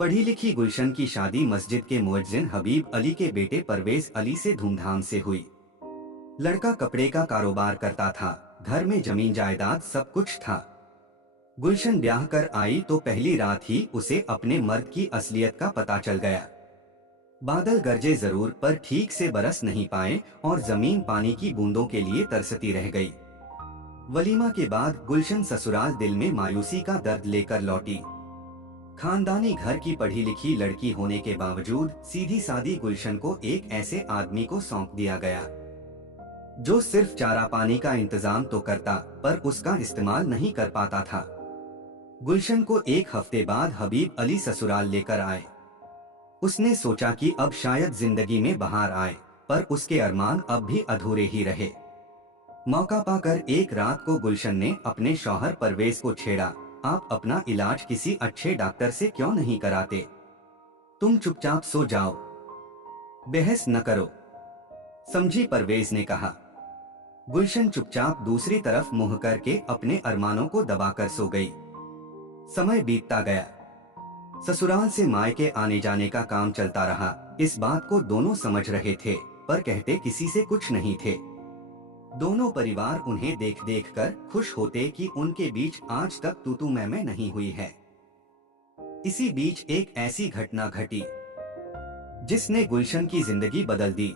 पढ़ी लिखी गुलशन की शादी मस्जिद के मुअज्जिन हबीब अली के बेटे परवेज अली से धूमधाम से हुई। लड़का कपड़े का कारोबार करता था, घर में जमीन जायदाद सब कुछ था। गुलशन ब्याह कर आई तो पहली रात ही उसे अपने मर्द की असलियत का पता चल गया। बादल गरजे जरूर पर ठीक से बरस नहीं पाए और जमीन पानी की बूंदों के लिए तरसती रह गई। वलीमा के बाद गुलशन ससुराल दिल में मायूसी का दर्द लेकर लौटी। खानदानी घर की पढ़ी लिखी लड़की होने के बावजूद सीधी सादी गुलशन को एक ऐसे आदमी को सौंप दिया गया जो सिर्फ चारा पानी का इंतजाम तो करता पर उसका इस्तेमाल नहीं कर पाता था। गुलशन को एक हफ्ते बाद हबीब अली ससुराल लेकर आए। उसने सोचा कि अब शायद जिंदगी में बहार आए, पर उसके अरमान अब भी अधूरे ही रहे। मौका पाकर एक रात को गुलशन ने अपने शौहर परवेज को छेड़ा, आप अपना इलाज किसी अच्छे डॉक्टर से क्यों नहीं कराते? तुम चुपचाप सो जाओ, बहस न करो, समझी? परवेज ने कहा। गुलशन चुपचाप दूसरी तरफ मुंह करके अपने अरमानों को दबाकर सो गई। समय बीतता गया। ससुराल से मायके आने जाने का काम चलता रहा। इस बात को दोनों समझ रहे थे, पर कहते किसी से कुछ नहीं थे। दोनों परिवार उन्हें देख देख कर खुश होते कि उनके बीच आज तक तू तू मैं नहीं हुई है। इसी बीच एक ऐसी घटना घटी जिसने गुलशन की जिंदगी बदल दी।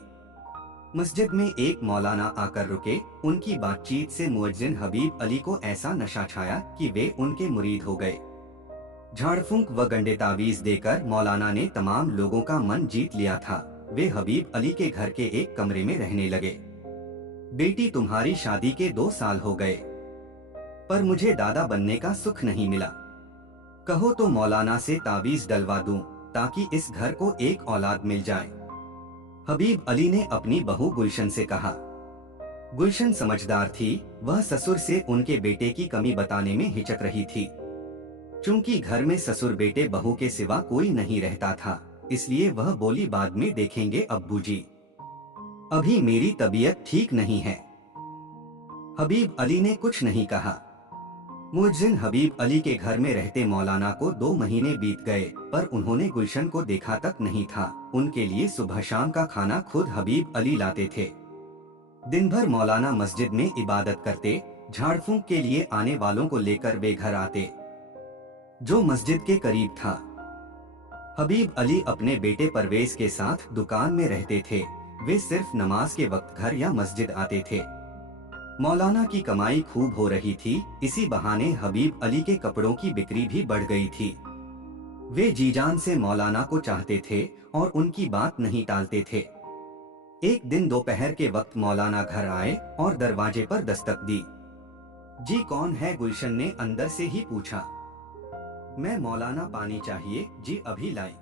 मस्जिद में एक मौलाना आकर रुके। उनकी बातचीत से मुअज्जिन हबीब अली को ऐसा नशा छाया कि वे उनके मुरीद हो गए। झाड़-फूंक व गंडे तावीज देकर मौलाना ने तमाम लोगों का मन जीत लिया था। वे हबीब अली के घर के एक कमरे में रहने लगे। बेटी, तुम्हारी शादी के 2 साल हो गए, पर मुझे दादा बनने का सुख नहीं मिला। कहो तो मौलाना से तावीज डलवा दूं, ताकि इस घर को एक औलाद मिल जाए। हबीब अली ने अपनी बहू गुलशन से कहा। गुलशन समझदार थी, वह ससुर से उनके बेटे की कमी बताने में हिचक रही थी। चूंकि घर में ससुर बेटे बहू के सिवा कोई नहीं रहता था, इसलिए वह बोली, बाद में देखेंगे अब्बूजी, अभी मेरी तबीयत ठीक नहीं है। हबीब अली ने कुछ नहीं कहा। मुअज्जिन हबीब अली के घर में रहते मौलाना को 2 महीने बीत गए, पर उन्होंने गुलशन को देखा तक नहीं था। उनके लिए सुबह शाम का खाना खुद हबीब अली लाते थे। दिन भर मौलाना मस्जिद में इबादत करते, झाड़ फूंक के लिए आने वालों को लेकर वे घर आते, जो मस्जिद के करीब था। हबीब अली अपने बेटे परवेज के साथ दुकान में रहते थे। वे सिर्फ नमाज के वक्त घर या मस्जिद आते थे। मौलाना की कमाई खूब हो रही थी, इसी बहाने हबीब अली के कपड़ों की बिक्री भी बढ़ गई थी। वे जीजान से मौलाना को चाहते थे और उनकी बात नहीं टालते थे। एक दिन दोपहर के वक्त मौलाना घर आए और दरवाजे पर दस्तक दी। जी कौन है? गुलशन ने अंदर से ही पूछा। मैं मौलाना, पानी चाहिए जी, अभी लाई।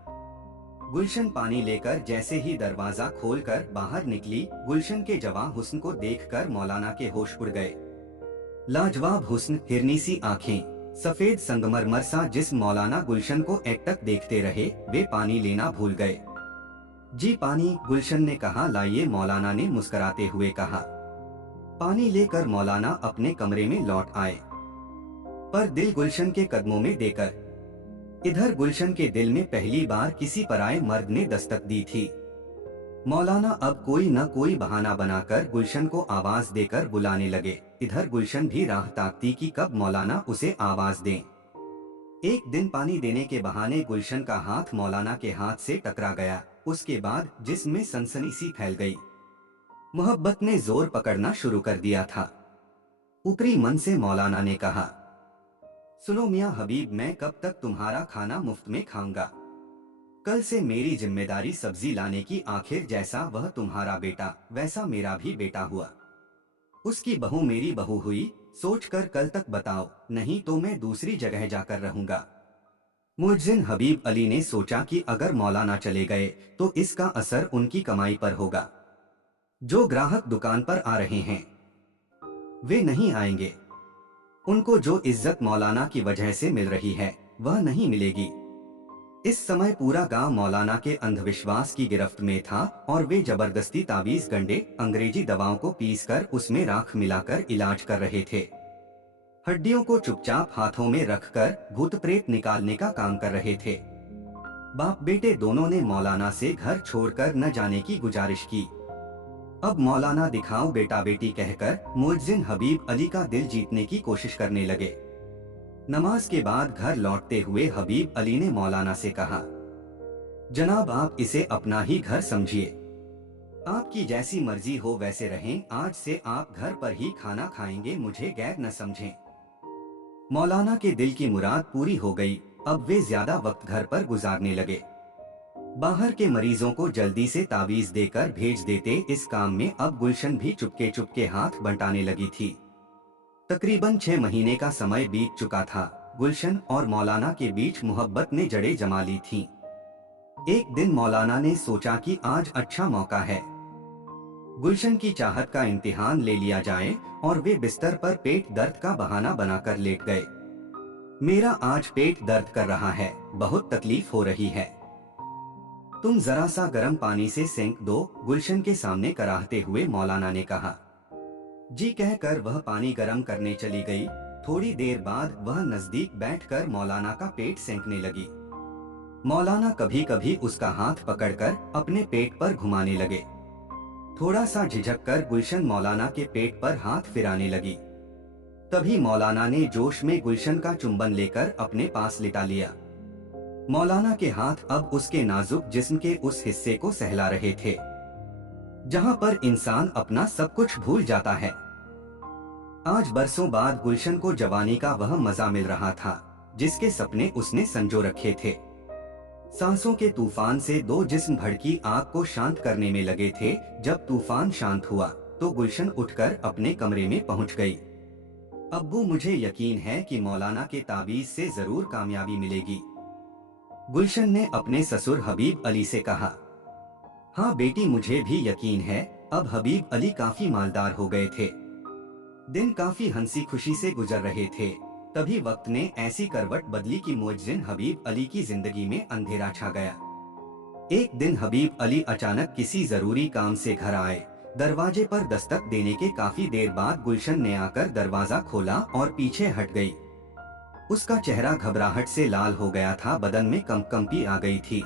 गुलशन पानी लेकर जैसे ही दरवाजा खोलकर बाहर निकली, गुलशन के जवां हुस्न को देखकर मौलाना के होश उड़ गए। लाजवाब हुस्न, हिरनी सी आंखें, सफेद संगमरमर सा जिस्म। मौलाना गुलशन को एकटक देखते रहे। वे पानी लेना भूल गए। जी पानी, गुलशन ने कहा। लाइए, मौलाना ने मुस्कुराते हुए कहा। पानी लेकर मौलाना अपने कमरे में लौट आए, पर दिल गुलशन के कदमों में देकर। इधर गुलशन के दिल में पहली बार किसी पराये मर्द ने दस्तक दी थी। मौलाना अब कोई न कोई बहाना बनाकर गुलशन को आवाज देकर बुलाने लगे। इधर गुलशन भी राह ताकती कि कब मौलाना उसे आवाज दें। एक दिन पानी देने के बहाने गुलशन का हाथ मौलाना के हाथ से टकरा गया। उसके बाद जिस्म में सनसनी सी फैल गई। मोहब्बत ने जोर पकड़ना शुरू कर दिया था। ऊपरी मन से मौलाना ने कहा, सुनो मियाँ हबीब, मैं कब तक तुम्हारा खाना मुफ्त में खाऊंगा? कल से मेरी जिम्मेदारी सब्जी लाने की। आखिर जैसा वह तुम्हारा बेटा, वैसा मेरा भी बेटा हुआ। उसकी बहू मेरी बहू हुई। सोचकर कल तक बताओ, नहीं तो मैं दूसरी जगह जाकर रहूंगा। मुअज्जिन हबीब अली ने सोचा कि अगर मौलाना चले गए तो इसका असर उनकी कमाई पर होगा। जो ग्राहक दुकान पर आ रहे हैं वे नहीं आएंगे। उनको जो इज्जत मौलाना की वजह से मिल रही है वह नहीं मिलेगी। इस समय पूरा गांव मौलाना के अंधविश्वास की गिरफ्त में था और वे जबरदस्ती तावीज, गंडे, अंग्रेजी दवाओं को पीसकर उसमें राख मिलाकर इलाज कर रहे थे। हड्डियों को चुपचाप हाथों में रखकर भूत प्रेत निकालने का काम कर रहे थे। बाप बेटे दोनों ने मौलाना से घर छोड़कर न जाने की गुजारिश की। अब मौलाना दिखाओ बेटा बेटी कहकर मुअज्जिन हबीब अली का दिल जीतने की कोशिश करने लगे। नमाज के बाद घर लौटते हुए हबीब अली ने मौलाना से कहा, जनाब आप इसे अपना ही घर समझिए, आपकी जैसी मर्जी हो वैसे रहें, आज से आप घर पर ही खाना खाएंगे, मुझे गैर न समझें। मौलाना के दिल की मुराद पूरी हो गई। अब वे ज्यादा वक्त घर पर गुजारने लगे। बाहर के मरीजों को जल्दी से तावीज देकर भेज देते। इस काम में अब गुलशन भी चुपके चुपके हाथ बंटाने लगी थी। तकरीबन 6 महीने का समय बीत चुका था। गुलशन और मौलाना के बीच मोहब्बत ने जड़ें जमा ली थीं। एक दिन मौलाना ने सोचा कि आज अच्छा मौका है, गुलशन की चाहत का इम्तिहान ले लिया जाए, और वे बिस्तर पर पेट दर्द का बहाना बनाकर लेट गए। मेरा आज पेट दर्द कर रहा है, बहुत तकलीफ हो रही है, तुम जरा सा गर्म पानी से सेंक दो, गुलशन के सामने कराहते हुए मौलाना ने कहा। जी कहकर वह पानी गर्म करने चली गई। थोड़ी देर बाद वह नजदीक बैठकर मौलाना का पेट सेंकने लगी। मौलाना कभी कभी उसका हाथ पकड़कर अपने पेट पर घुमाने लगे। थोड़ा सा झिझक कर गुलशन मौलाना के पेट पर हाथ फिराने लगी। तभी मौलाना ने जोश में गुलशन का चुंबन लेकर अपने पास लिटा लिया। मौलाना के हाथ अब उसके नाजुक जिस्म के उस हिस्से को सहला रहे थे जहां पर इंसान अपना सब कुछ भूल जाता है। आज बरसों बाद गुलशन को जवानी का वह मजा मिल रहा था जिसके सपने उसने संजो रखे थे। सांसों के तूफान से दो जिस्म भड़की आग को शांत करने में लगे थे। जब तूफान शांत हुआ तो गुलशन उठकर अपने कमरे में पहुंच गई। अब्बू, मुझे यकीन है कि मौलाना के तावीज से जरूर कामयाबी मिलेगी, गुलशन ने अपने ससुर हबीब अली से कहा। हाँ बेटी, मुझे भी यकीन है। अब हबीब अली काफी मालदार हो गए थे। दिन काफी हंसी खुशी से गुजर रहे थे। तभी वक्त ने ऐसी करवट बदली कि मुअज्जिन हबीब अली की जिंदगी में अंधेरा छा गया। एक दिन हबीब अली अचानक किसी जरूरी काम से घर आए। दरवाजे पर दस्तक देने के काफी देर बाद गुलशन ने आकर दरवाजा खोला और पीछे हट गई। उसका चेहरा घबराहट से लाल हो गया था, बदन में कंपकंपी आ गई थी।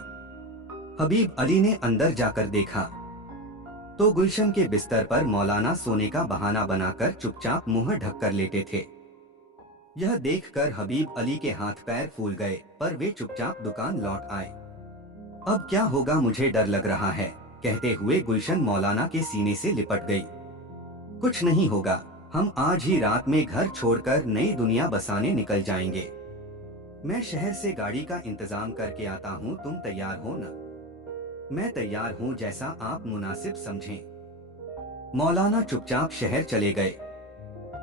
हबीब अली ने अंदर जाकर देखा तो गुलशन के बिस्तर पर मौलाना सोने का बहाना बनाकर चुपचाप मुंह ढककर लेटे थे। यह देखकर हबीब अली के हाथ पैर फूल गए, पर वे चुपचाप दुकान लौट आए। अब क्या होगा, मुझे डर लग रहा है, कहते हुए गुलशन मौलाना के सीने से लिपट गई। कुछ नहीं होगा, हम आज ही रात में घर छोड़कर नई दुनिया बसाने निकल जाएंगे। मैं शहर से गाड़ी का इंतजाम करके आता हूँ, तुम तैयार हो ना? मैं तैयार हूँ, जैसा आप मुनासिब समझें। मौलाना चुपचाप शहर चले गए।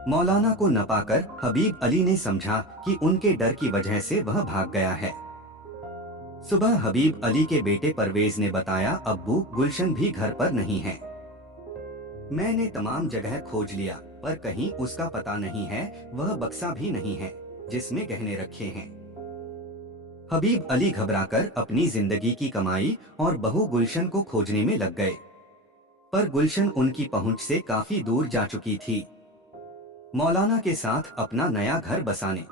मौलाना को न पाकर हबीब अली ने समझा कि उनके डर की वजह से वह भाग गया है। सुबह हबीब अली के बेटे परवेज ने बताया, अब्बू, गुलशन भी घर पर नहीं है। मैंने तमाम जगह खोज लिया पर कहीं उसका पता नहीं है। वह बक्सा भी नहीं है जिसमें गहने रखे हैं। हबीब अली घबराकर अपनी जिंदगी की कमाई और बहू गुलशन को खोजने में लग गए, पर गुलशन उनकी पहुंच से काफी दूर जा चुकी थी। मौलाना के साथ अपना नया घर बसाने